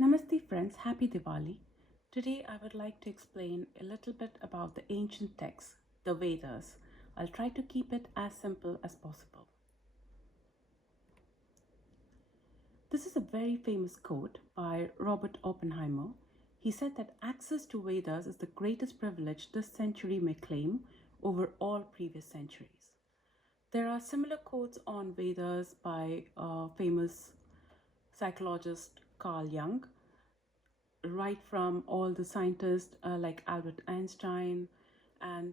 Namaste friends, happy Diwali. Today I would like to explain a little bit about the ancient texts, the Vedas. I'll try to keep it as simple as possible. This is a very famous quote by Robert Oppenheimer. He said that access to Vedas is the greatest privilege this century may claim over all previous centuries. There are similar quotes on Vedas by famous psychologist Carl Jung, right from all the scientists like Albert Einstein and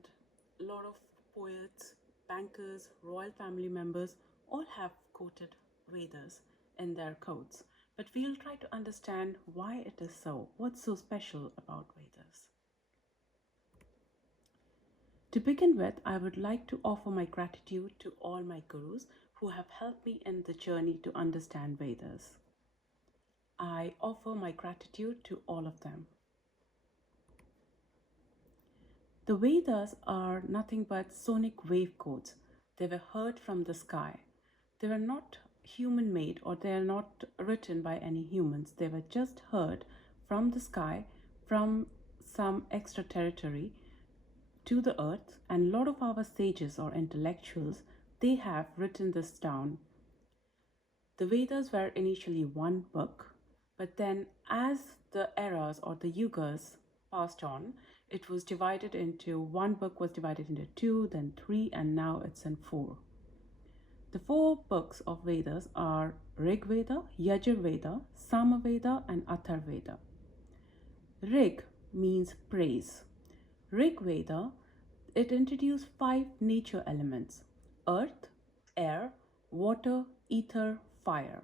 a lot of poets, bankers, royal family members all have quoted Vedas in their quotes. But we'll try to understand why it is so. What's so special about Vedas? To begin with, I would like to offer my gratitude to all my gurus who have helped me in the journey to understand Vedas. I offer my gratitude to all of them. The Vedas are nothing but sonic wave codes. They were heard from the sky. They were not human made or they are not written by any humans. They were just heard from the sky, from some extra territory to the earth, and a lot of our sages or intellectuals, they have written this down. The Vedas were initially one book, but then as the eras or the yugas passed on, it was divided into one book was divided into two, then three, and now it's in four. The four books of Vedas are Rig Veda, Yajur Veda, Sama Veda, and Athar Veda. Rig means praise. Rig Veda, it introduced 5 nature elements: earth, air, water, ether, fire.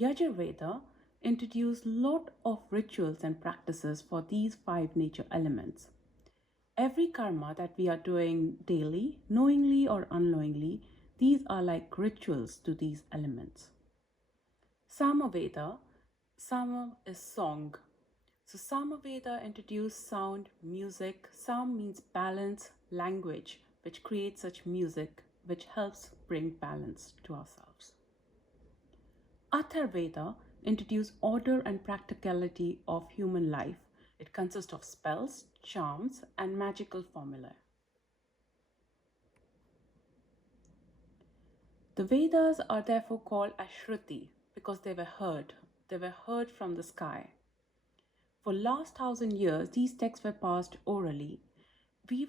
Yajur Veda introduced lot of rituals and practices for these 5 nature elements. Every karma that we are doing daily, knowingly or unknowingly, these are like rituals to these elements. Samaveda, Sama is song. So Samaveda introduced sound, music. Sound means balance, language, which creates such music, which helps bring balance to ourselves. Atharveda introduced order and practicality of human life. It consists of spells, charms, and magical formulae. The Vedas are therefore called Ashruti because they were heard. They were heard from the sky. For last 1,000 years, these texts were passed orally. We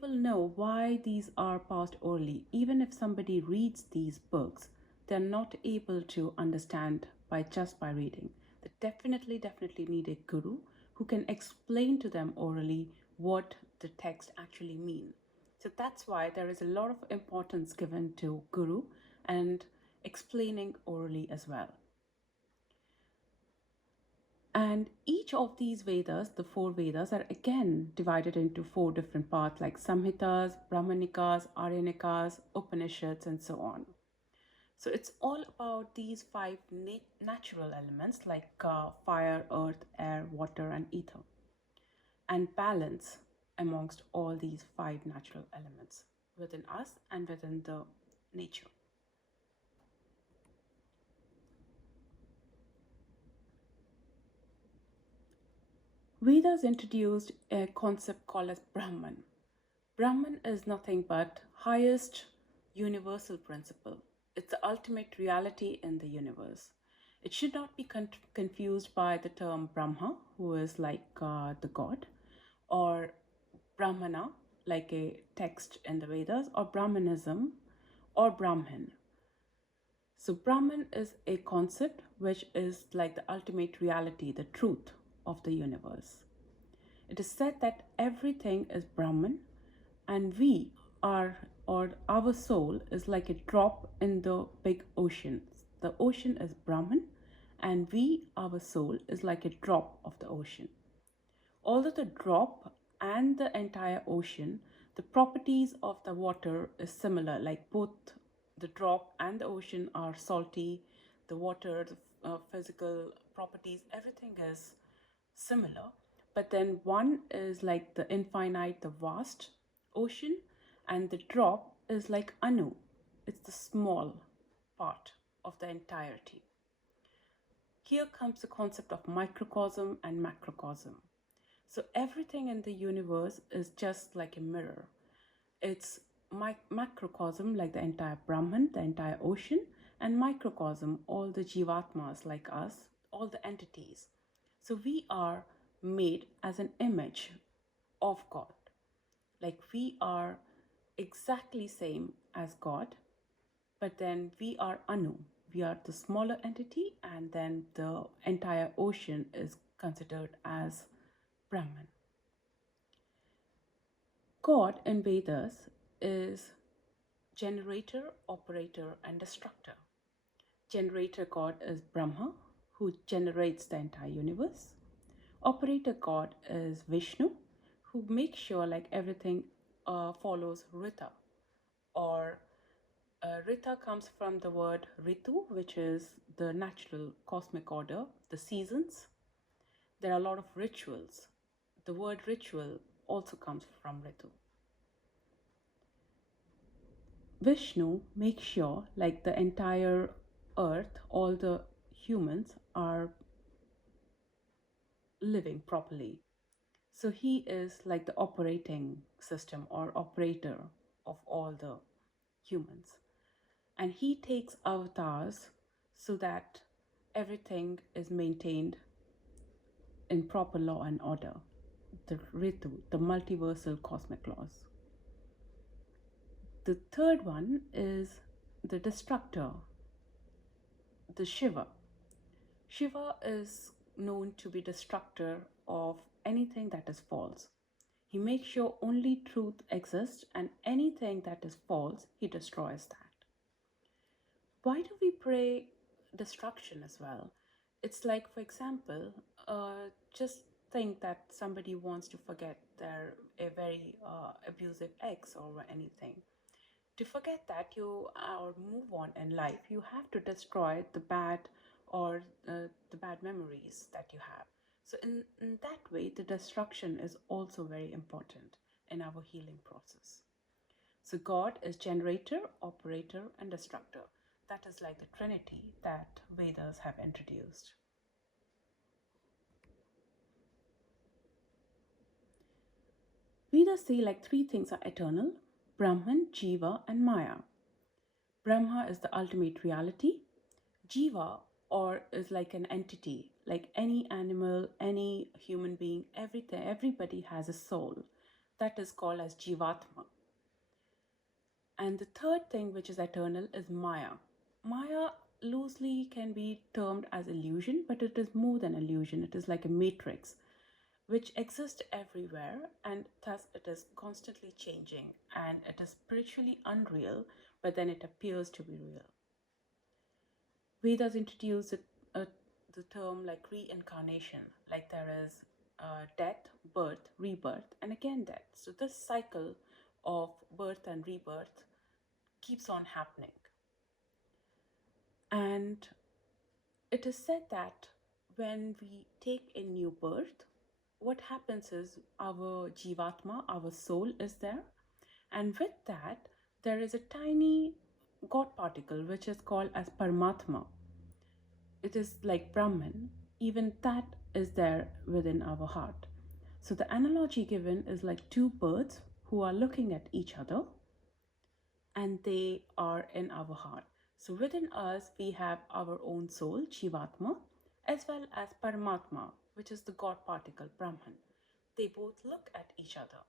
will know why these are passed orally. Even if somebody reads these books, they're not able to understand by reading. They definitely need a guru who can explain to them orally what the text actually mean. So that's why there is a lot of importance given to guru and explaining orally as well. And each of these Vedas, the 4 Vedas, are again divided into 4 different parts like Samhitas, Brahmanikas, Aryanikas, Upanishads, and so on. So it's all about these 5 natural elements like fire, earth, air, water, and ether, and balance amongst all these 5 natural elements within us and within the nature. Vedas introduced a concept called as Brahman. Brahman is nothing but highest universal principle. It's the ultimate reality in the universe. It should not be confused by the term Brahma, who is like the god, or Brahmana, like a text in the Vedas, or Brahmanism, or Brahmin. So Brahman is a concept which is like the ultimate reality, the truth of the universe. It is said that everything is Brahman, and we are, or our soul is like a drop in the big ocean. The ocean is Brahman, and we, our soul, is like a drop of the ocean. Although the drop and the entire ocean, the properties of the water is similar, like both the drop and the ocean are salty, the water, the physical properties, everything is similar. But then one is like the infinite, the vast ocean, and the drop is like Anu. It's the small part of the entirety. Here comes the concept of microcosm and macrocosm. So everything in the universe is just like a mirror. It's macrocosm, like the entire Brahman, the entire ocean, and microcosm, all the Jivatmas like us, all the entities. So we are made as an image of God. Like we are exactly same as God, but then we are Anu. We are the smaller entity, and then the entire ocean is considered as Brahman. God in Vedas is generator, operator, and destructor. Generator God is Brahma, who generates the entire universe. Operator God is Vishnu, who makes sure like everything follows Rita, or Rita comes from the word Ritu, which is the natural cosmic order, the seasons. There are a lot of rituals. The word ritual also comes from Ritu. Vishnu makes sure like the entire earth, all the humans are living properly. So he is like the operating system or operator of all the humans. And he takes avatars so that everything is maintained in proper law and order. The Ritu, the multiversal cosmic laws. The third one is the destructor, the Shiva. Shiva is known to be destructor of anything that is false. He makes sure only truth exists, and anything that is false, he destroys that. Why do we pray destruction as well? It's like, for example, just think that somebody wants to forget their a very abusive ex or anything. To forget that you or move on in life, you have to destroy the bad or the bad memories that you have. So in that way, the destruction is also very important in our healing process. So God is generator, operator, and destructor. That is like the trinity that Vedas have introduced. Vedas say like three things are eternal: Brahman, Jiva, and Maya. Brahma is the ultimate reality. Jiva or is like an entity, like any animal, any human being, everything, everybody has a soul. That is called as Jivatma. And the third thing which is eternal is Maya. Maya loosely can be termed as illusion, but it is more than illusion. It is like a matrix which exists everywhere, and thus it is constantly changing, and it is spiritually unreal, but then it appears to be real. Vedas introduce the term like reincarnation, like there is death, birth, rebirth, and again death. So this cycle of birth and rebirth keeps on happening. And it is said that when we take a new birth, what happens is our jivatma, our soul is there, and with that, there is a tiny God particle which is called as Paramatma. It is like Brahman, even that is there within our heart. So the analogy given is like two birds who are looking at each other, and they are in our heart. So within us, we have our own soul, Jivatma, as well as Paramatma, which is the God particle, Brahman. They both look at each other.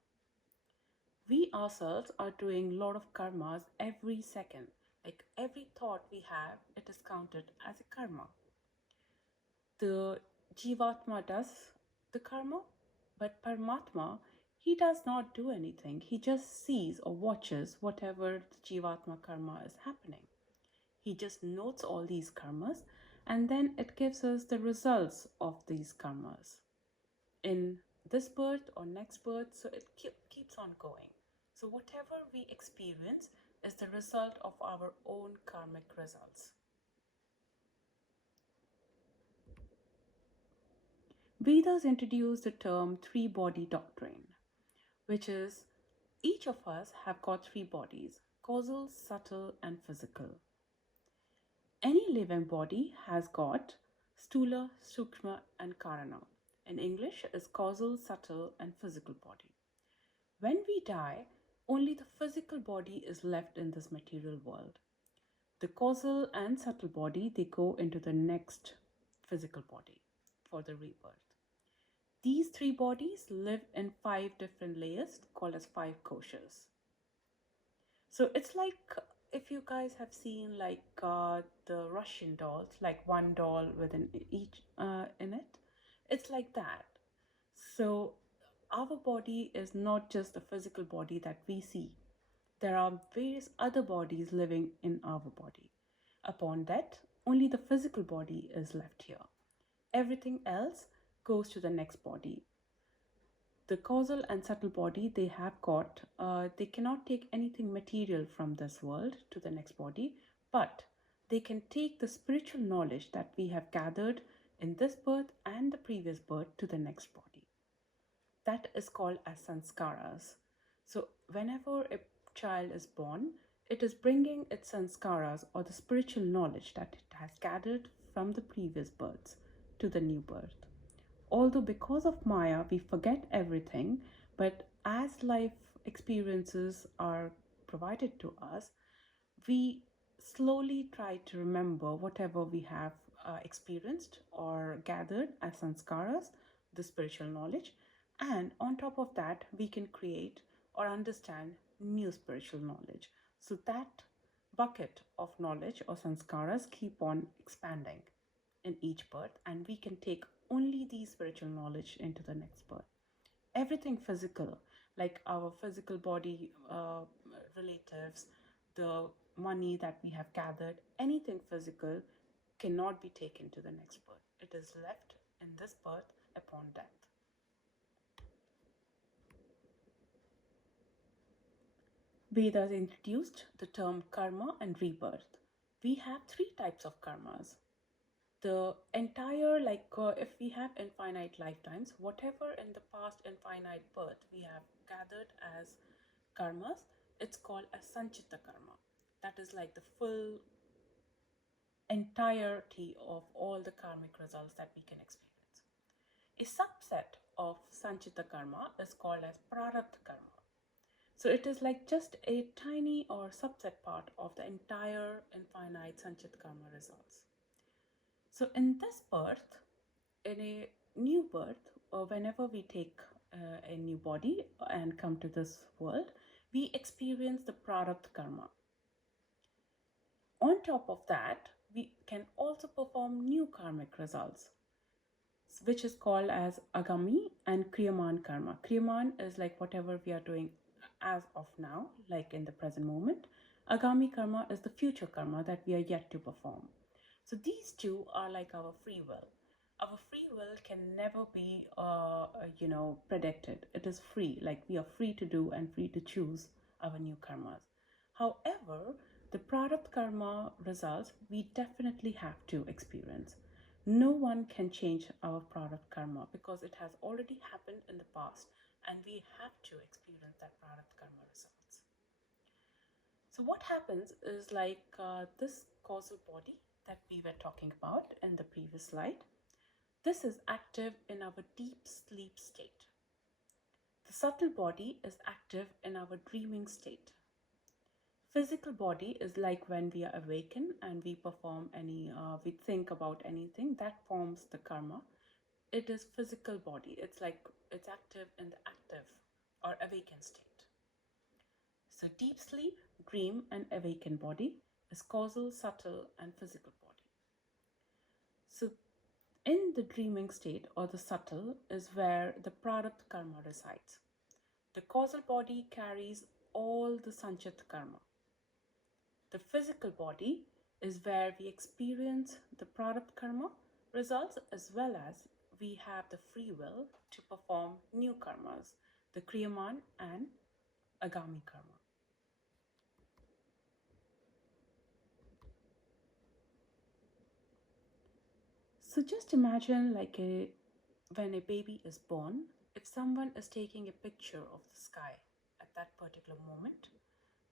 We ourselves are doing a lot of karmas every second. Like every thought we have, it is counted as a karma. The Jivatma does the karma, but Paramatma, he does not do anything. He just sees or watches whatever the Jivatma karma is happening. He just notes all these karmas, and then it gives us the results of these karmas in this birth or next birth. So it keeps on going. So whatever we experience is the result of our own karmic results. Vedas introduced the term three body doctrine, which is each of us have got three bodies: causal, subtle, and physical. Any living body has got Stula, Sukshma, and Karana. In English is causal, subtle, and physical body. When we die, only the physical body is left in this material world. The causal and subtle body, they go into the next physical body for the rebirth. These three bodies live in 5 different layers called as 5 koshas. So it's like if you guys have seen like the Russian dolls, like one doll within each in it, it's like that. So our body is not just the physical body that we see. There are various other bodies living in our body. Upon that, only the physical body is left here. Everything else goes to the next body. The causal and subtle body, they have got, they cannot take anything material from this world to the next body, but they can take the spiritual knowledge that we have gathered in this birth and the previous birth to the next body. That is called as sanskaras. So whenever a child is born, it is bringing its sanskaras or the spiritual knowledge that it has gathered from the previous births to the new birth. Although because of Maya we forget everything, but as life experiences are provided to us, we slowly try to remember whatever we have experienced or gathered as sanskaras, the spiritual knowledge, and on top of that, we can create or understand new spiritual knowledge. So that bucket of knowledge or sanskaras keep on expanding in each birth, and we can take only these spiritual knowledge into the next birth. Everything physical, like our physical body, relatives, the money that we have gathered, anything physical cannot be taken to the next birth. It is left in this birth upon death. Vedas introduced the term karma and rebirth. We have 3 types of karmas. The entire, like if we have infinite lifetimes, whatever in the past infinite birth we have gathered as karmas, it's called as sanchita karma. That is like the full entirety of all the karmic results that we can experience. A subset of sanchita karma is called as prarabdha karma. So it is like just a tiny or subset part of the entire infinite sanchita karma results. So in this birth, in a new birth, or whenever we take a new body and come to this world, we experience the prarabdha karma. On top of that, we can also perform new karmic results, which is called as agami and kriyaman karma. Kriyaman is like whatever we are doing as of now, like in the present moment. Agami karma is the future karma that we are yet to perform. So these two are like our free will. Our free will can never be, predicted. It is free, like we are free to do and free to choose our new karmas. However, the prarabdha karma results we definitely have to experience. No one can change our prarabdha karma because it has already happened in the past, and we have to experience that prarabdha karma results. So what happens is like this causal body that we were talking about in the previous slide. This is active in our deep sleep state. The subtle body is active in our dreaming state. Physical body is like when we are awakened and we perform we think about anything that forms the karma. It is physical body. It's like it's active in the active or awakened state. So deep sleep, dream, and awakened body is causal, subtle, and physical body. So in the dreaming state or the subtle is where the prarabdha karma resides. The causal body carries all the sanchita karma. The physical body is where we experience the prarabdha karma results, as well as we have the free will to perform new karmas, the kriyaman and agami karma. So just imagine when a baby is born, if someone is taking a picture of the sky at that particular moment,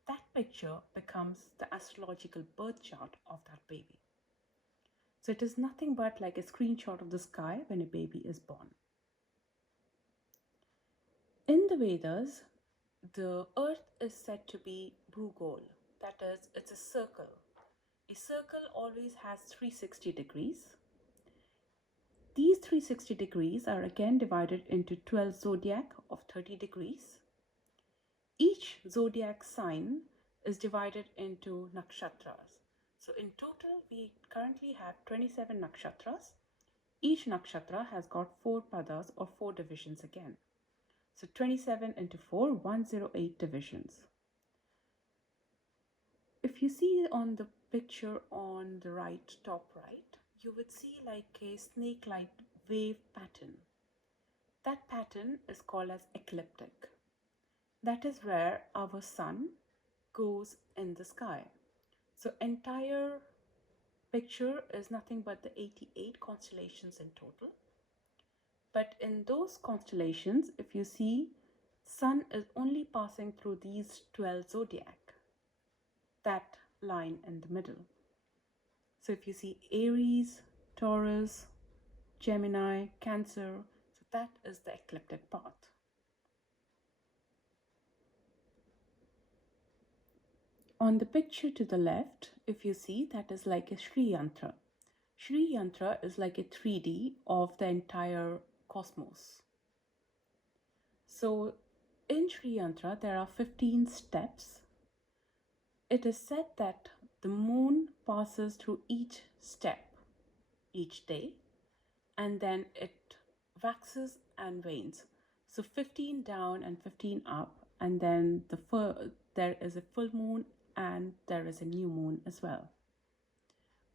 that picture becomes the astrological birth chart of that baby. So it is nothing but like a screenshot of the sky when a baby is born. In the Vedas, the earth is said to be bhugol, that is, it's a circle. A circle always has 360 degrees. These 360 degrees are again divided into 12 zodiac of 30 degrees. Each zodiac sign is divided into nakshatras. So in total, we currently have 27 nakshatras. Each nakshatra has got 4 padas or 4 divisions again. So 27 into 4, 108 divisions. If you see on the picture on the right, top right, you would see like a snake-like wave pattern. That pattern is called as ecliptic. That is where our sun goes in the sky. So entire picture is nothing but the 88 constellations in total. But in those constellations, if you see, sun is only passing through these 12 zodiac, that line in the middle. So if you see Aries, Taurus, Gemini, Cancer, so that is the ecliptic path. On the picture to the left, if you see, that is like a Sri Yantra. Sri Yantra is like a 3D of the entire cosmos. So in Sri Yantra, there are 15 steps. It is said that the moon passes through each step each day, and then it waxes and wanes. So 15 down and 15 up, and then there is a full moon and there is a new moon as well.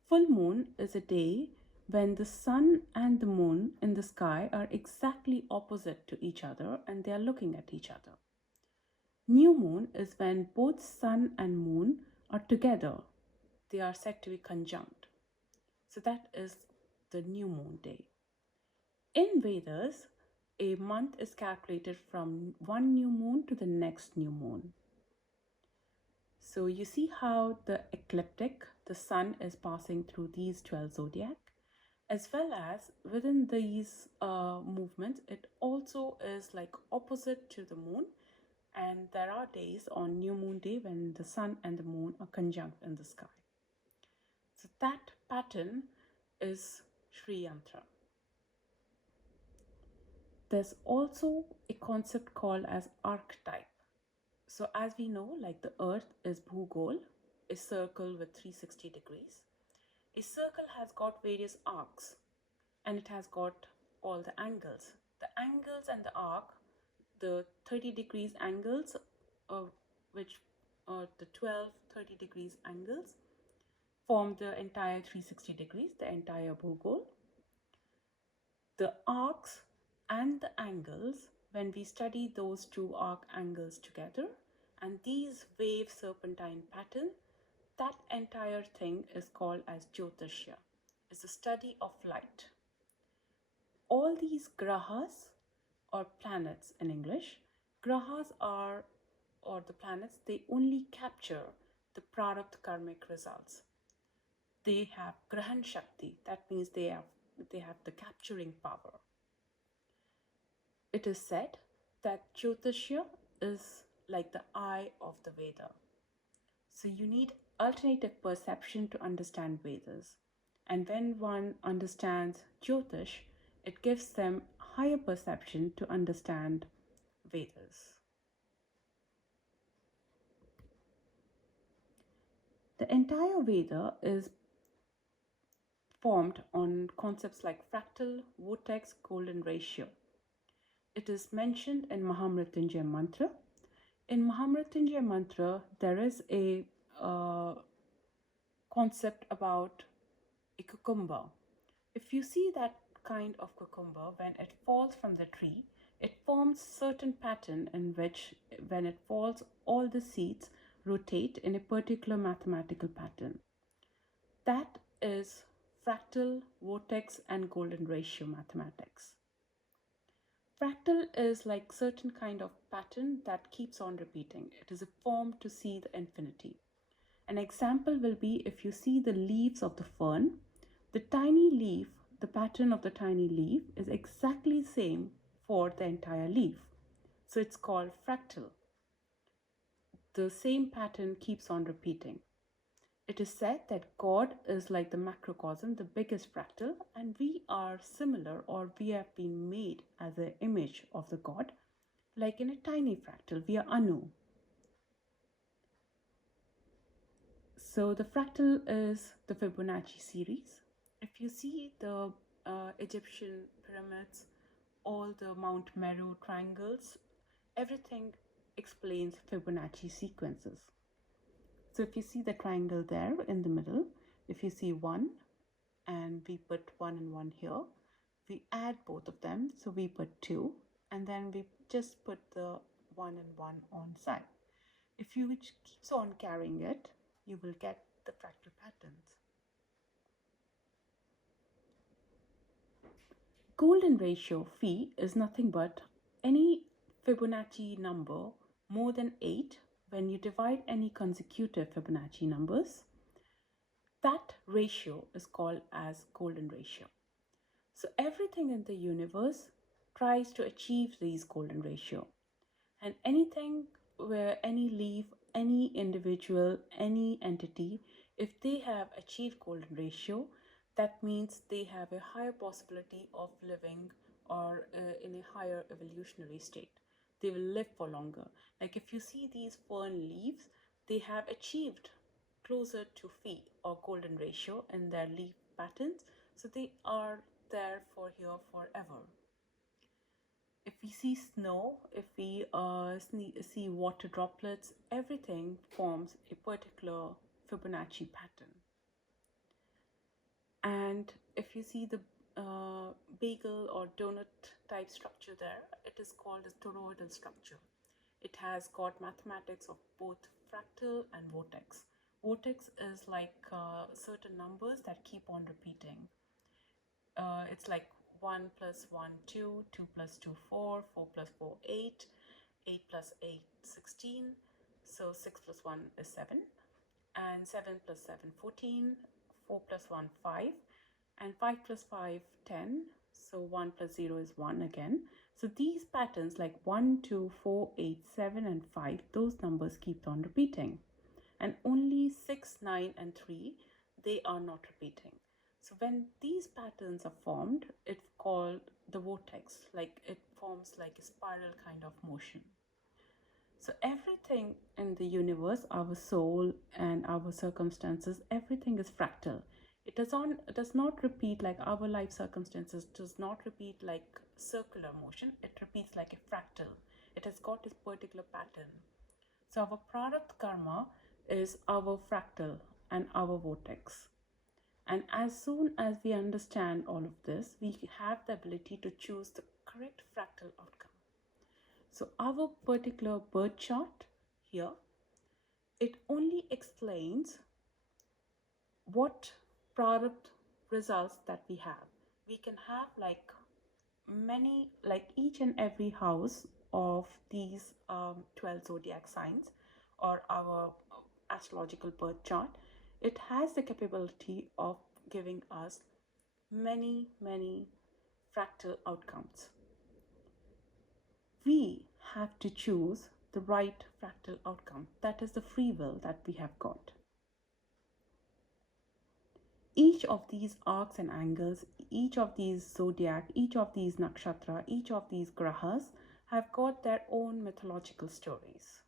Full moon is a day when the sun and the moon in the sky are exactly opposite to each other and they are looking at each other. New moon is when both sun and moon are together. They are said to be conjunct. So that is the new moon day. In Vedas, a month is calculated from one new moon to the next new moon. So you see how the ecliptic, the sun is passing through these 12 zodiac, as well as within these movements, it also is like opposite to the moon. And there are days on new moon day when the sun and the moon are conjunct in the sky. So that pattern is Sri Yantra. There's also a concept called as archetype. So as we know, like the earth is bhugol, a circle with 360 degrees. A circle has got various arcs and it has got all the angles. The angles and the arc, the 30 degrees angles, which the 12 30 degrees angles form the entire 360 degrees, the entire bhugol. The arcs and the angles, when we study those two arc angles together and these wave serpentine pattern, that entire thing is called as Jyotishya. It's the study of light. All these grahas or planets in English, grahas are, or the planets, they only capture the prarabdha karmic results. They have grahan shakti, that means they have the capturing power. It is said that Jyotishya is like the eye of the Veda. So you need alternative perception to understand Vedas. And when one understands Jyotish, it gives them higher perception to understand Vedas. The entire Veda is formed on concepts like fractal, vortex, golden ratio. It is mentioned in Mahamrityunjaya mantra. In Mahamrityunjaya mantra, there is a concept about a cucumber. If you see that kind of cucumber, when it falls from the tree, it forms certain pattern in which when it falls, all the seeds rotate in a particular mathematical pattern. That is fractal, vortex, and golden ratio mathematics. Fractal is like certain kind of pattern that keeps on repeating. It is a form to see the infinity. An example will be if you see the leaves of the fern, The tiny leaf, the pattern of the tiny leaf is exactly same for the entire leaf. So it's called fractal. The same pattern keeps on repeating. It is said that God is like the macrocosm, the biggest fractal, and we are similar, or we have been made as an image of the God, like in a tiny fractal. We are Anu. So the fractal is the Fibonacci series. If you see the Egyptian pyramids, all the Mount Meru triangles, everything explains Fibonacci sequences. So if you see the triangle there in the middle, if you see 1 and we put 1 and 1 here, we add both of them, so we put 2, and then we just put the 1 and 1 on side. If you keeps on carrying it, you will get the fractal patterns. Golden ratio phi is nothing but any Fibonacci number more than 8. When you divide any consecutive Fibonacci numbers, that ratio is called as golden ratio. So everything in the universe tries to achieve these golden ratio. And anything where any leaf, any individual, any entity, if they have achieved golden ratio, that means they have a higher possibility of living or in a higher evolutionary state. They will live for longer. Like if you see these fern leaves, they have achieved closer to phi or golden ratio in their leaf patterns, so they are there for here forever. If we see snow, if we see water droplets, everything forms a particular Fibonacci pattern. And if you see the bagel or donut type structure there, it is called a toroidal structure. It has got mathematics of both fractal and vortex. Vortex is like certain numbers that keep on repeating. It's like 1 plus 1, 2, 2 plus 2, 4, 4 plus 4, 8, 8 plus 8, 16. So 6 plus 1 is 7, and 7 plus 7, 14, 4 plus 1, 5, and 5 plus 5, 10. So 1 plus 0 is 1 again. So these patterns like 1, 2, 4, 8, 7, and 5, those numbers keep on repeating. And only 6, 9, and 3, they are not repeating. So when these patterns are formed, it's called the vortex, like it forms like a spiral kind of motion. So everything in the universe, our soul and our circumstances, everything is fractal. It does not repeat like our life circumstances, does not repeat like circular motion. It repeats like a fractal. It has got this particular pattern. So our prarabdha karma is our fractal and our vortex. And as soon as we understand all of this, we have the ability to choose the correct fractal outcome. So our particular birth chart here, it only explains what product results that we have. We can have like many, like each and every house of these 12 zodiac signs or our astrological birth chart. It has the capability of giving us many fractal outcomes. We have to choose the right fractal outcome. That is the free will that we have got. Each of these arcs and angles, each of these zodiac, each of these nakshatra, each of these grahas have got their own mythological stories.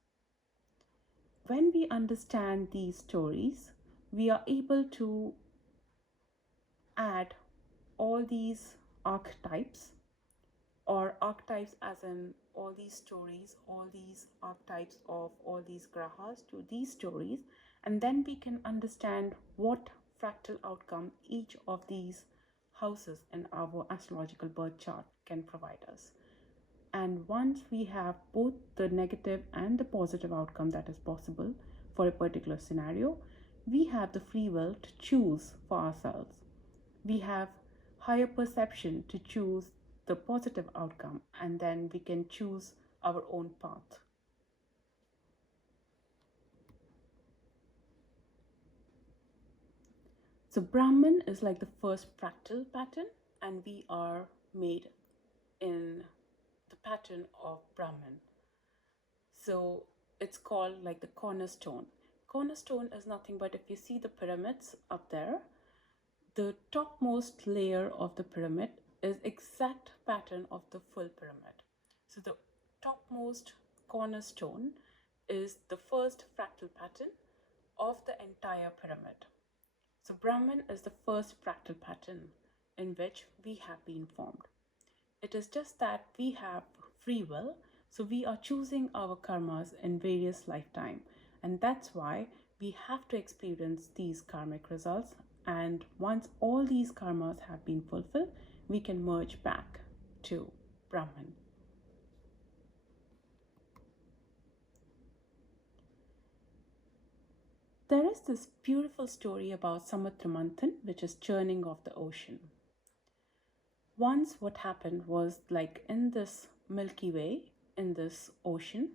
When we understand these stories, we are able to add all these archetypes, or archetypes as in all these stories, all these archetypes of all these grahas to these stories, and then we can understand what fractal outcome each of these houses in our astrological birth chart can provide us. And once we have both the negative and the positive outcome that is possible for a particular scenario, we have the free will to choose for ourselves. We have higher perception to choose the positive outcome, and then we can choose our own path. So Brahman is like the first fractal pattern, and we are made in the pattern of Brahman. So it's called like the cornerstone. Cornerstone is nothing but, if you see the pyramids up there, the topmost layer of the pyramid is exact pattern of the full pyramid. So the topmost cornerstone is the first fractal pattern of the entire pyramid. So Brahman is the first fractal pattern in which we have been formed. It is just that we have free will, so we are choosing our karmas in various lifetime, and that's why we have to experience these karmic results. And once all these karmas have been fulfilled, we can merge back to Brahman. There is this beautiful story about Samudra, which is churning of the ocean. Once what happened was, like in this Milky Way, in this ocean,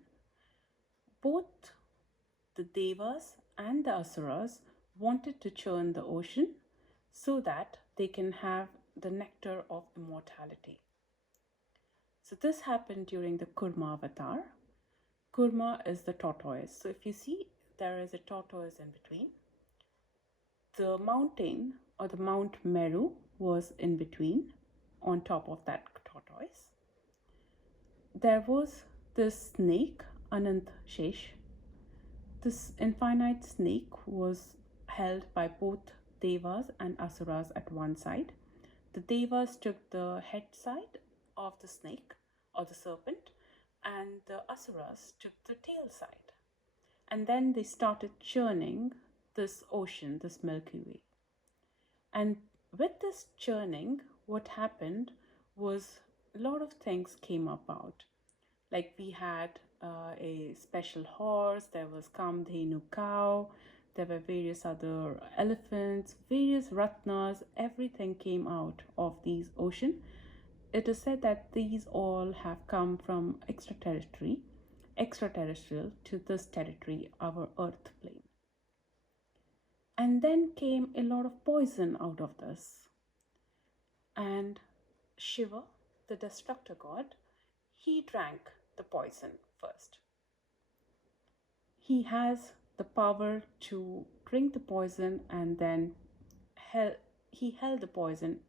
both the Devas and the Asuras wanted to churn the ocean so that they can have the nectar of immortality. So this happened during the Kurma avatar. Kurma is the tortoise. So if you see, there is a tortoise in between. The mountain, or the Mount Meru, was in between, on top of that tortoise. There was this snake, Anant Shesh. This infinite snake was held by both Devas and Asuras at one side. The Devas took the head side of the snake or the serpent, and the Asuras took the tail side. And then they started churning this ocean, this Milky Way. And with this churning, what happened was a lot of things came about. Like we had a special horse, there was Kamdhenu cow, there were various other elephants, various ratnas, everything came out of these ocean. It is said that these all have come from extraterrestrial to this territory, our earth plane. And then came a lot of poison out of this. And Shiva, the destructor god, he drank the poison first. He has the power to drink the poison, and then he held the poison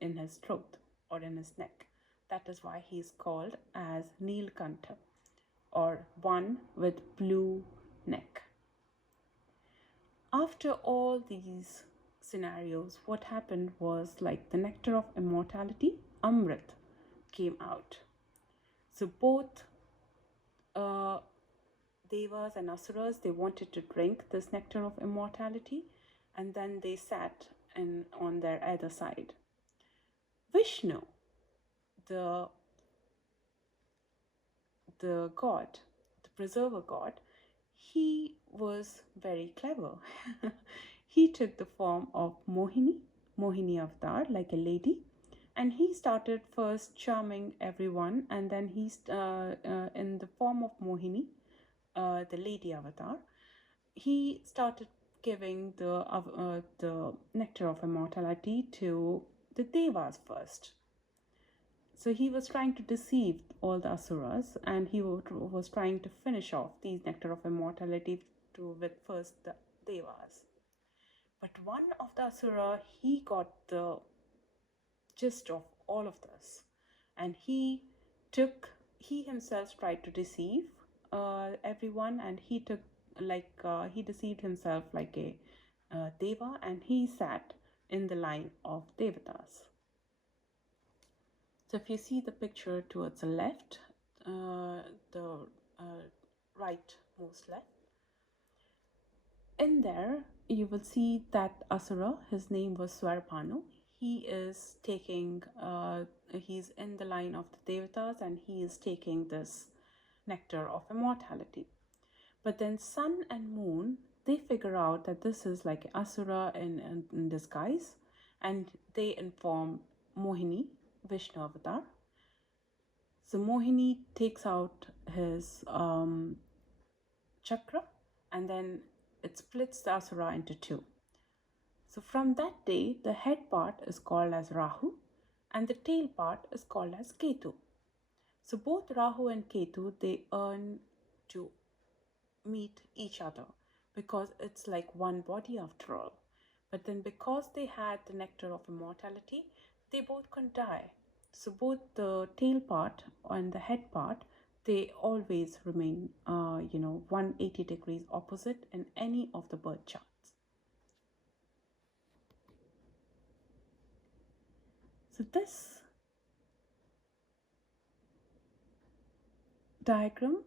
in his throat or in his neck. That is why he is called as Neelkantha, or one with blue neck. After all these scenarios, what happened was, like the nectar of immortality, Amrit, came out. So both Devas and Asuras, they wanted to drink this nectar of immortality, and then they sat on their other side. Vishnu, the god, the preserver god, he was very clever. He took the form of Mohini avatar, like a lady, and he started first charming everyone, and then he's in the form of Mohini, the lady avatar, he started giving the nectar of immortality to the Devas first. So he was trying to deceive all the Asuras, and he was trying to finish off these nectar of immortality with first the Devas. But one of the Asura, he got the gist of all of this, and he himself tried to deceive everyone, and he deceived himself like a Deva, and he sat in the line of Devatas. So if you see the picture towards the left, the rightmost left, in there you will see that Asura, his name was Swarpanu. He is taking, he's in the line of the Devatas, and he is taking this nectar of immortality. But then sun and moon, they figure out that this is like Asura in disguise, and they inform Mohini, Vishnu avatar. So Mohini takes out his chakra, and then it splits the Asura into two. So from that day, the head part is called as Rahu and the tail part is called as Ketu. So both Rahu and Ketu, they earn to meet each other because it's like one body after all. But then because they had the nectar of immortality, they both can die. So both the tail part and the head part, they always remain 180 degrees opposite in any of the birth charts. So this diagram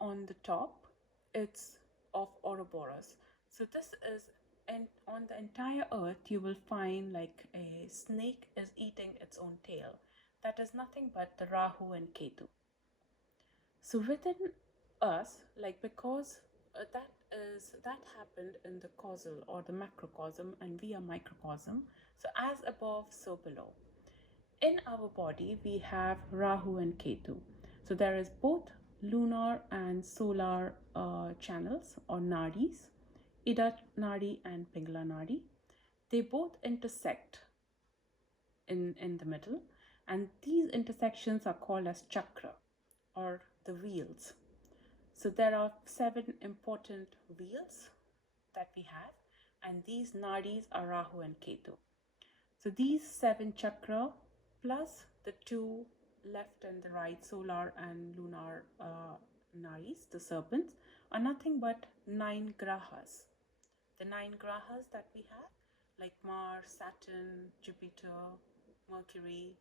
on the top, it's of Ouroboros. So this is, and on the entire earth you will find like a snake is eating its own tail. That is nothing but the Rahu and Ketu. So within us, like because that happened in the causal or the macrocosm and we are microcosm. So as above, so below. In our body, we have Rahu and Ketu. So there is both lunar and solar channels or nadis, Ida Nadi and Pingala Nadi. They both intersect in the middle, and these intersections are called as chakra or the wheels. So there are 7 important wheels that we have, and these nadis are Rahu and Ketu. So these 7 chakra plus the 2 left and the right solar and lunar nadis, the serpents, are nothing but 9 grahas. The 9 grahas that we have, like Mars, Saturn, Jupiter, Mercury,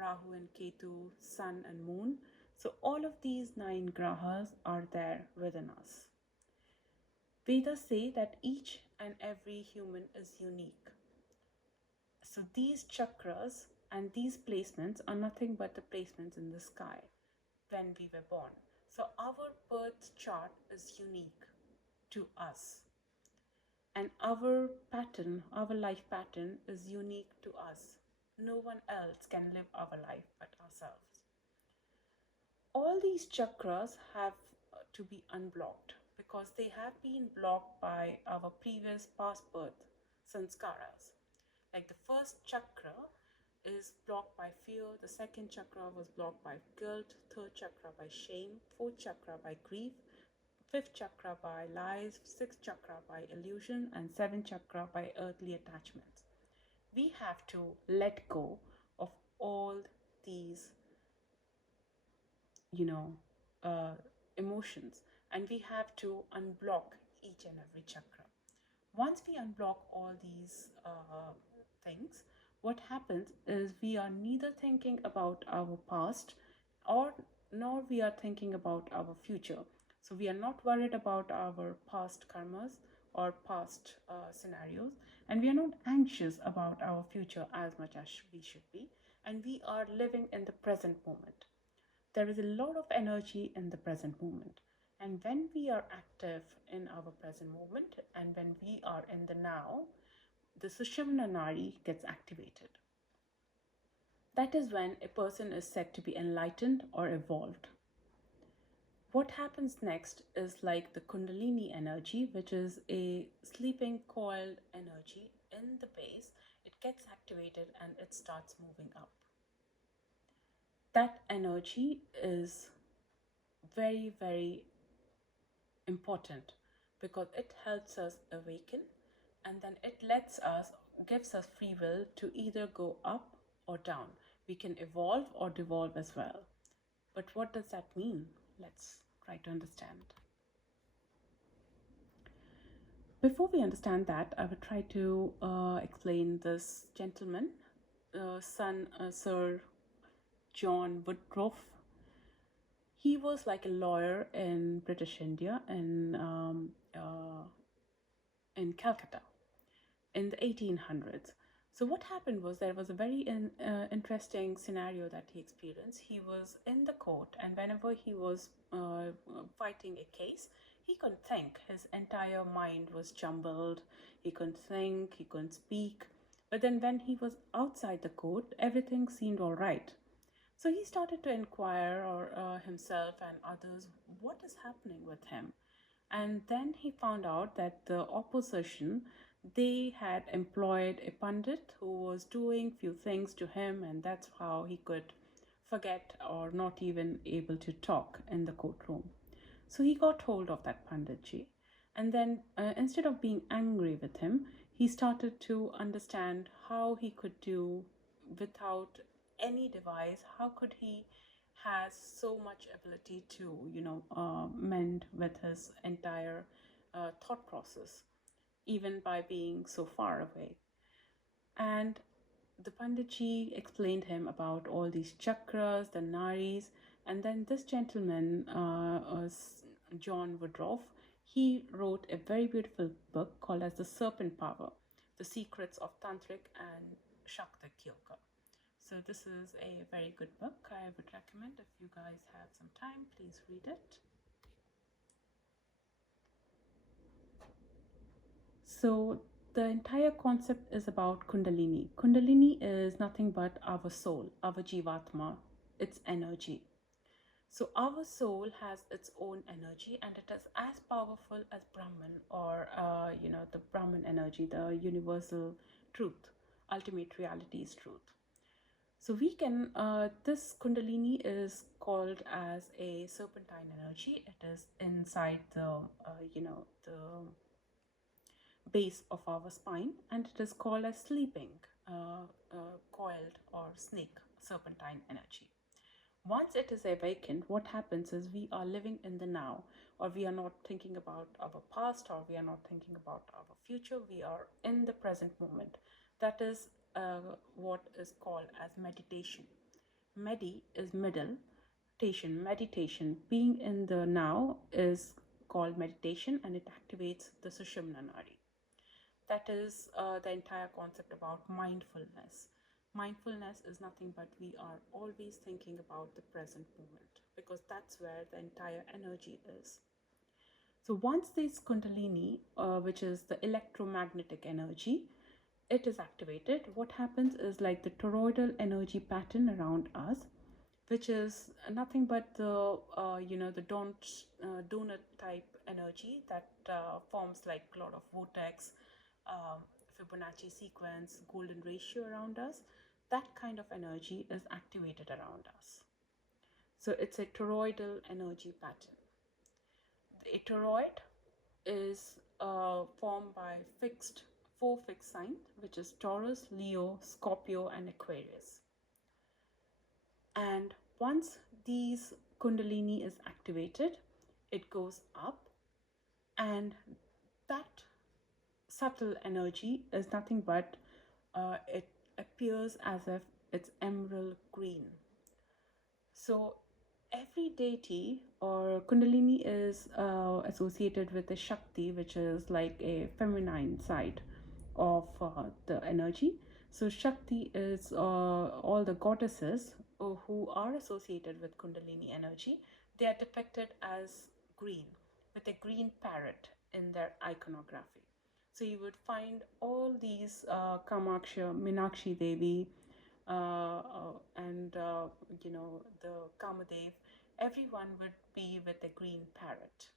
Rahu and Ketu, Sun and Moon. So all of these 9 grahas are there within us. Vedas say that each and every human is unique. So these chakras and these placements are nothing but the placements in the sky when we were born. So our birth chart is unique to us. And our pattern, our life pattern is unique to us. No one else can live our life but ourselves. All these chakras have to be unblocked because they have been blocked by our previous past birth sanskaras. Like the first chakra is blocked by fear, the second chakra was blocked by guilt, third chakra by shame, fourth chakra by grief, fifth chakra by lies, sixth chakra by illusion, and seventh chakra by earthly attachments. We have to let go of all these, you know, emotions, and we have to unblock each and every chakra. Once we unblock all these things, what happens is we are neither thinking about our past or nor we are thinking about our future. So we are not worried about our past karmas or past scenarios, and we are not anxious about our future as much as we should be, and we are living in the present moment. There is a lot of energy in the present moment. And when we are active in our present moment and when we are in the now, the Sushumna Nadi gets activated. That is when a person is said to be enlightened or evolved. What happens next is like the Kundalini energy, which is a sleeping coiled energy in the base. It gets activated and it starts moving up. That energy is very, very important because it helps us awaken, and then it gives us free will to either go up or down. We can evolve or devolve as well. But what does that mean? Let's try to understand. Before we understand that, I will try to explain this gentleman, Sir John Woodruff. He was like a lawyer in British India in Calcutta in the 1800s. So what happened was there was a very interesting scenario that he experienced. He was in the court, and whenever he was fighting a case, he couldn't think. His entire mind was jumbled. He couldn't think, he couldn't speak. But then when he was outside the court, everything seemed all right. So he started to inquire himself and others, what is happening with him? And then he found out that the opposition, They had employed a pundit who was doing few things to him, and that's how he could forget or not even able to talk in the courtroom. So he got hold of that Panditji, and then instead of being angry with him, he started to understand how he could do without any device. How could he has so much ability to, mend with his entire thought process, even by being so far away. And the Panditji explained him about all these chakras, the naris, and then this gentleman, John Woodruff, he wrote a very beautiful book called as The Serpent Power, The Secrets of Tantric and Shaktic Yoga. So this is a very good book. I would recommend, if you guys have some time, please read it. So the entire concept is about Kundalini. Kundalini is nothing but our soul, our Jivatma, its energy. So our soul has its own energy, and it is as powerful as Brahman, or the Brahman energy, the universal truth, ultimate reality is truth. So we can, this Kundalini is called as a serpentine energy. It is inside the base of our spine, and it is called as sleeping, coiled or snake serpentine energy. Once it is awakened, what happens is we are living in the now, or we are not thinking about our past, or we are not thinking about our future. We are in the present moment. That is what is called as meditation. Medi is middle. Meditation, being in the now is called meditation, and it activates the Sushumna Nadi. That is the entire concept about mindfulness. Mindfulness is nothing but we are always thinking about the present moment, because that's where the entire energy is. So once this Kundalini, which is the electromagnetic energy, it is activated, what happens is like the toroidal energy pattern around us, which is nothing but the donut type energy that forms like a lot of vortex, um, Fibonacci sequence, golden ratio around us. That kind of energy is activated around us. So it's a toroidal energy pattern. The toroid is formed by four fixed signs, which is Taurus, Leo, Scorpio, and Aquarius. And once these Kundalini is activated, it goes up, and that subtle energy is nothing but it appears as if it's emerald green. So every deity or Kundalini is associated with a Shakti, which is like a feminine side of the energy. So Shakti is all the goddesses who are associated with Kundalini energy. They are depicted as green, with a green parrot in their iconography. So you would find all these Kamaksha, Minakshi Devi, and the Kamadev, everyone would be with a green parrot.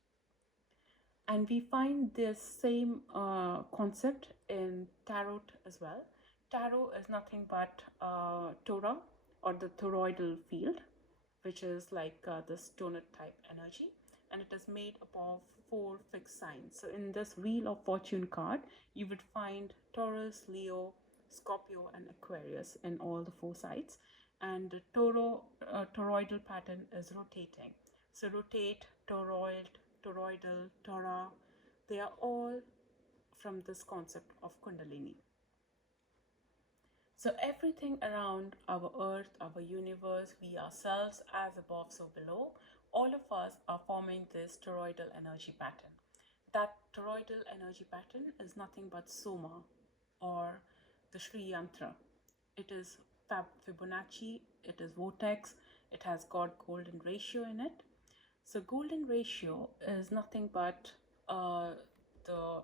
And we find this same concept in tarot as well. Tarot is nothing but Torah, or the toroidal field, which is like this donut type energy, and it is made up of four fixed signs. So in this wheel of fortune card, you would find Taurus, Leo, Scorpio, and Aquarius in all the four sides, and the toroidal pattern is rotating. So rotate, toroidal, Torah, they are all from this concept of Kundalini. So everything around our earth, our universe, we ourselves, as above, so below, all of us are forming this toroidal energy pattern. That toroidal energy pattern is nothing but Soma, or the Sri Yantra. It is Fibonacci, it is vortex, it has got golden ratio in it. So golden ratio is nothing but the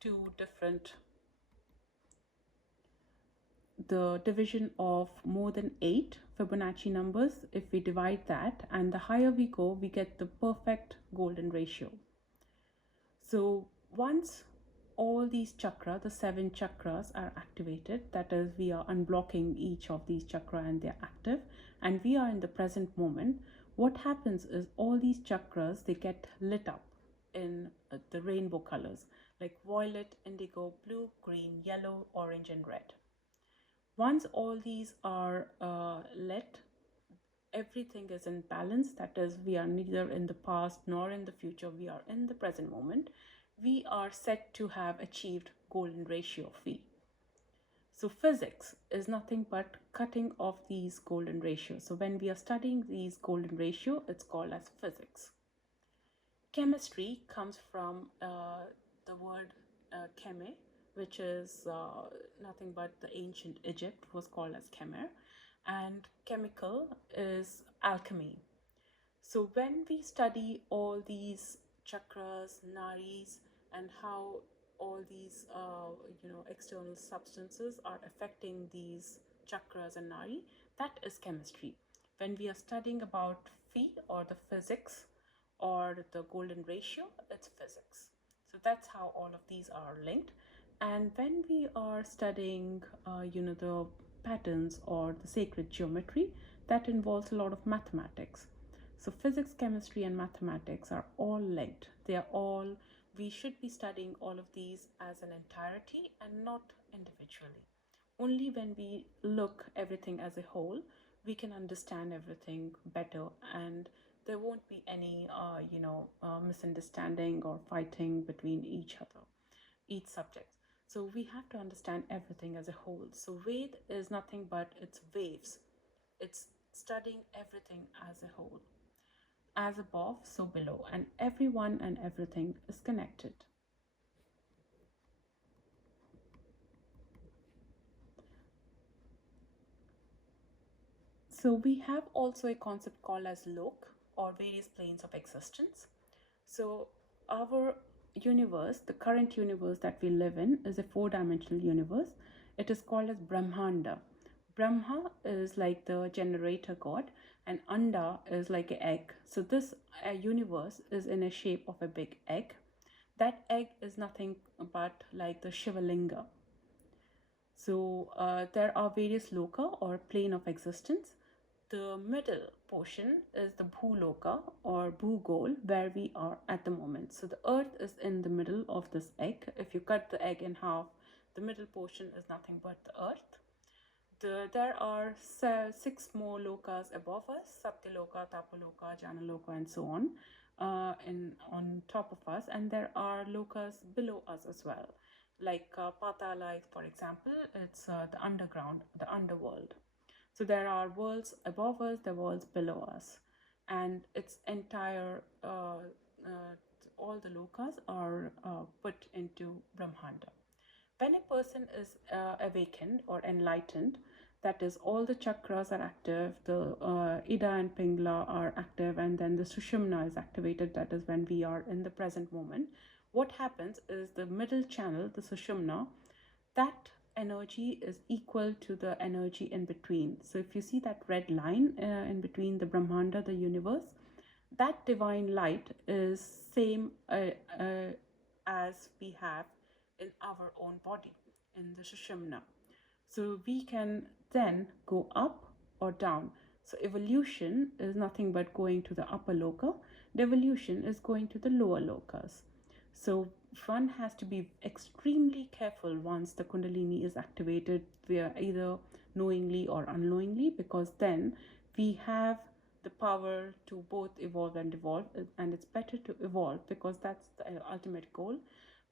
two different, the division of more than 8 Fibonacci numbers. If we divide that, and the higher we go, we get the perfect golden ratio. So once all these chakra, the 7 chakras are activated. That is, we are unblocking each of these chakra and they're active, and we are in the present moment. What happens is all these chakras, they get lit up in the rainbow colors, like violet, indigo, blue, green, yellow, orange, and red. Once all these are lit, everything is in balance. That is, we are neither in the past nor in the future, we are in the present moment. We are set to have achieved golden ratio phi. So physics is nothing but cutting off these golden ratios. So when we are studying these golden ratio, it's called as physics. Chemistry comes from the word cheme, which is nothing but the ancient Egypt was called as chemer, and chemical is alchemy. So when we study all these chakras, nadis, and how all these external substances are affecting these chakras and nadi, that is chemistry. When we are studying about phi or the physics or the golden ratio, it's physics. So that's how all of these are linked. And when we are studying the patterns or the sacred geometry, that involves a lot of mathematics. So physics, chemistry, and mathematics are all linked. They are all, we should be studying all of these as an entirety and not individually. Only when we look everything as a whole, we can understand everything better, and there won't be any misunderstanding or fighting between each other, each subject. So we have to understand everything as a whole. So Ved is nothing but it's waves. It's studying everything as a whole. As above, so below, and everyone and everything is connected. So we have also a concept called as lok, or various planes of existence. So our universe, the current universe that we live in, is a 4-dimensional universe. It is called as Brahmanda. Brahma is like the generator god, and Anda is like an egg. So this universe is in a shape of a big egg. That egg is nothing but like the Shivalinga. So there are various loka or plane of existence. The middle portion is the Bhuloka or Bhugol, where we are at the moment. So the earth is in the middle of this egg. If you cut the egg in half, the middle portion is nothing but the earth. There are 6 more lokas above us: Satyaloka, Tapaloka, Janaloka, and so on, on top of us. And there are lokas below us as well, like Patala, for example. It's the underground, the underworld. So there are worlds above us, the worlds below us, and its entire all the lokas are put into Brahmanda. When a person is awakened or enlightened, that is, all the chakras are active, the Ida and Pingla are active, and then the Sushumna is activated. That is when we are in the present moment. What happens is the middle channel, the Sushumna, that energy is equal to the energy in between. So if you see that red line in between the Brahmanda, the universe, that divine light is same as we have in our own body, in the Sushumna. So we can then go up or down. So evolution is nothing but going to the upper loka. Devolution is going to the lower lokas. So one has to be extremely careful once the Kundalini is activated, via either knowingly or unknowingly, because then we have the power to both evolve and devolve, and it's better to evolve because that's the ultimate goal.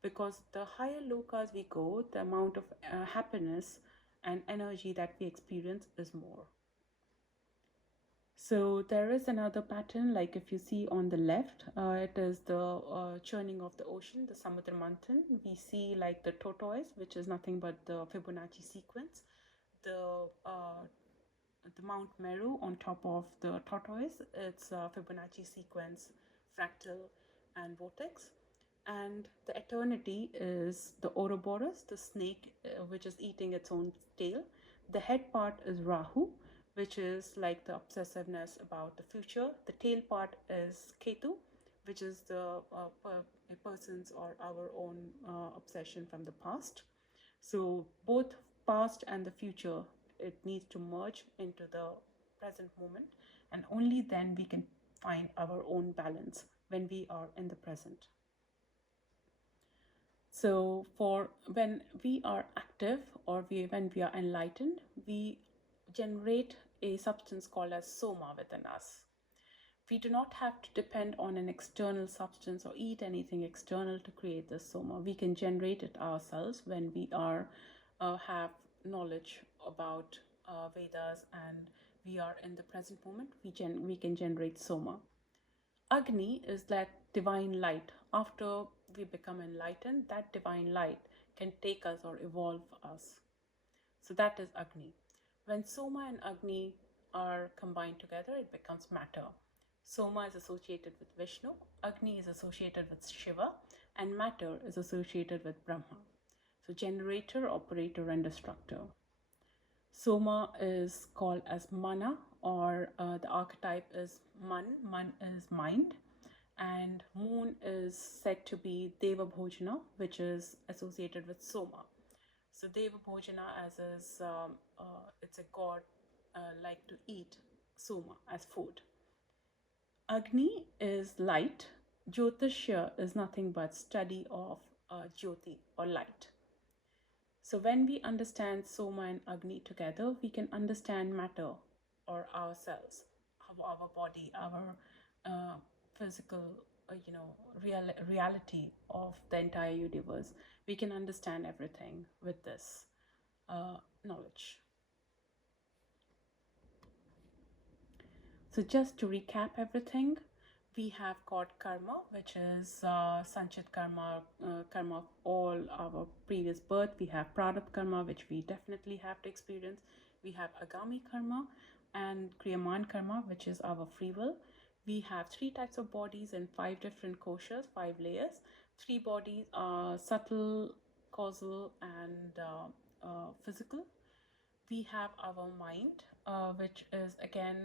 Because the higher lokas we go, the amount of happiness and energy that we experience is more. So there is another pattern, like if you see on the left, it is the churning of the ocean, the Samudra Manthan. We see like the tortoise, which is nothing but the Fibonacci sequence. The Mount Meru on top of the tortoise, it's Fibonacci sequence, fractal, and vortex. And the eternity is the Ouroboros, the snake, which is eating its own tail. The head part is Rahu, which is like the obsessiveness about the future. The tail part is Ketu, which is a person's or our own obsession from the past. So both past and the future, it needs to merge into the present moment, and only then we can find our own balance when we are in the present. So for when we are active, or when we are enlightened, we generate a substance called as soma within us. We do not have to depend on an external substance or eat anything external to create this soma. We can generate it ourselves when we are have knowledge about Vedas, and we are in the present moment. We can generate soma. Agni is that divine light. After we become enlightened, that divine light can take us or evolve us. So that is Agni. When Soma and Agni are combined together, it becomes matter. Soma is associated with Vishnu, Agni is associated with Shiva, and matter is associated with Brahma. So generator, operator, and destructor. Soma is called as mana, or the archetype is Man. Man is mind, and moon is said to be Deva Bhojana, which is associated with Soma. So Deva Bhojana, as is it's a god like to eat Soma as food. Agni is light. Jyotishya is nothing but study of Jyoti or light. So when we understand Soma and Agni together, we can understand matter or ourselves, our body, our physical, reality of the entire universe. We can understand everything with this knowledge. So just to recap everything, we have got karma, which is sanchit karma, karma of all our previous birth. We have prarabdha karma, which we definitely have to experience. We have agami karma and kriyaman karma, which is our free will. We have 3 types of bodies and 5 different koshas, 5 layers. 3 bodies are subtle, causal, and physical. We have our mind, which is again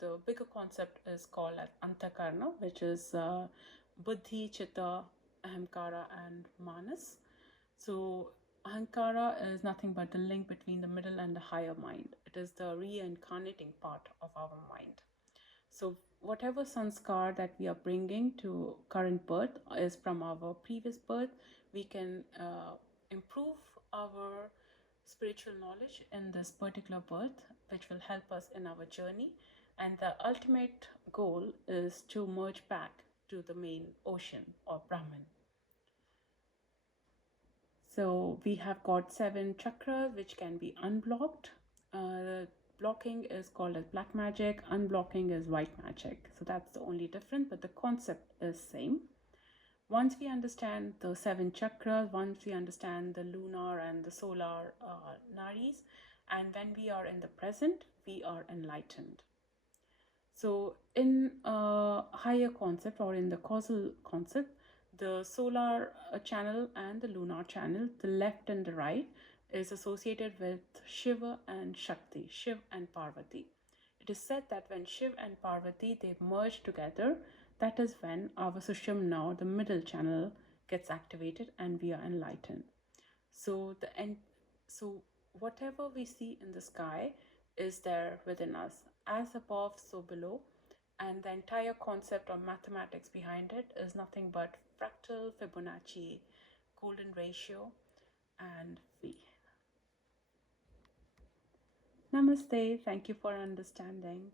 the bigger concept is called as antakarna, which is buddhi, chitta, ahamkara, and manas. So ahankara is nothing but the link between the middle and the higher mind. It is the reincarnating part of our mind. So whatever sanskar that we are bringing to current birth is from our previous birth. We can improve our spiritual knowledge in this particular birth, which will help us in our journey. And the ultimate goal is to merge back to the main ocean or Brahman. So we have got 7 chakras which can be unblocked. Blocking is called as black magic, unblocking is white magic. So that's the only difference, but the concept is same. Once we understand the 7 chakras, once we understand the lunar and the solar nadis, and when we are in the present, we are enlightened. So in a higher concept, or in the causal concept, the solar channel and the lunar channel, the left and the right, is associated with Shiva and Shakti, Shiv and Parvati. It is said that when Shiv and Parvati, they merge together, that is when our Sushumna, or the middle channel, gets activated and we are enlightened. So so whatever we see in the sky is there within us, as above, so below. And the entire concept or mathematics behind it is nothing but fractal, Fibonacci, golden ratio, and V. Namaste. Thank you for understanding.